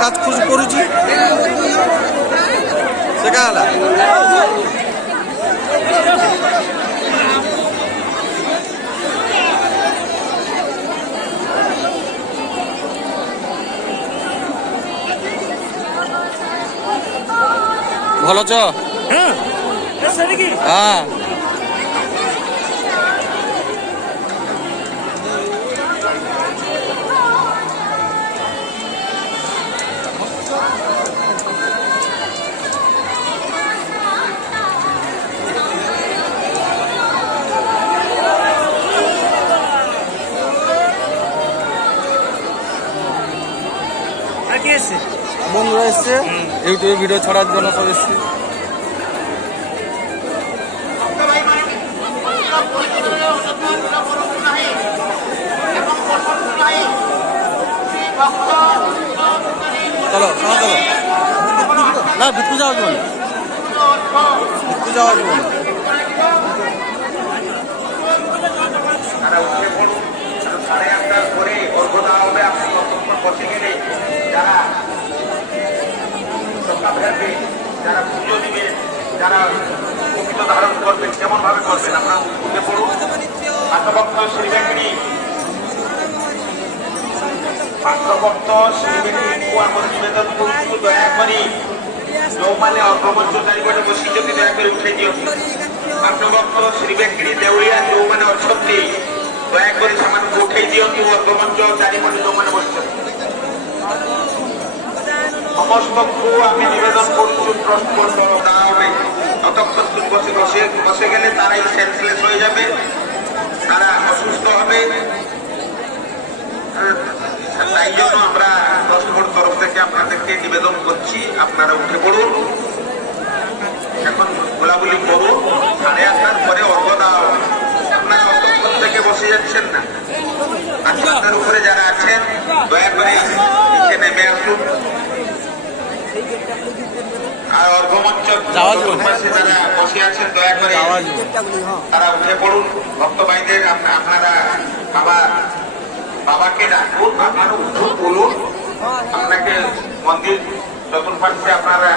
কাজ କରୁଛି ସେ କାଁ ହେଲା ଭଲ ଅଛ? ହଁ বন্ধুরা এসছে ইউটিউবে ভিডিও ছাড়ার জন্য সব এসছে চলো চলো না ভিতরে যাওয়া যাবে না ভিতরে যাওয়া যাবে না যারা পুজো দিবেন যারা পবিত্র ধারণ করবেন কেমন ভাবে করবেন আমরা উঠে পড়ুন পাঠভক্ত শ্রীবেঙ্গি আমরা নিবেদন করছু দয়া করে ଯେଉଁମାନେ ଅଗ୍ରମଞ୍ଚକାରୀ ଗୋଟେ ବସିଛନ୍ତି ଦୟାକରି ଉଠେଇ ଦିଅନ୍ତୁ ପାଠଭକ୍ତ ଶ୍ରୀବେଙ୍ଗି ଦେଉଳିଆ ଯେଉଁମାନେ ଅଛନ୍ତି ଦୟାକରି ସେମାନଙ୍କୁ ଉଠେଇ ଦିଅନ୍ତୁ ଅଗ୍ରମଞ୍ଚ ଚାରିପଟେ ଯେଉଁମାନେ ବସିଛନ୍ତି সমস্তকু আমি নিবেদন করছি ট্রাস্ট বোর্ড দাঁড়াবে ততক্ষণ বসে গেলে তারাই সেন্সলেস হয়ে যাবে তারা অসুস্থ হবে তাই জন্য আমরা ট্রাস্ট বোর্ড তরফ থেকে আপনাদেরকে নিবেদন করছি আপনারা উঠে পড়ুন এখন গোলাগুলি করুন 8:30টার পরে অর্ঘ্য দেওয়া হবে আপনারা অতক্ষণ থেকে বসে যাচ্ছেন না আপনাদের উপরে যারা আছেন দয়া করে নিচে নেমে আসুন আর অর্ঘ্যমঞ্চ যারা বসে আছেন দয়া করে তারা উঠে পড়ুন ভক্ত ভাইদের আপনারা বাবাকে ডাকুন আপনারা উঠুন বলুন আপনাকে মন্দির চতুর্পাশে আপনারা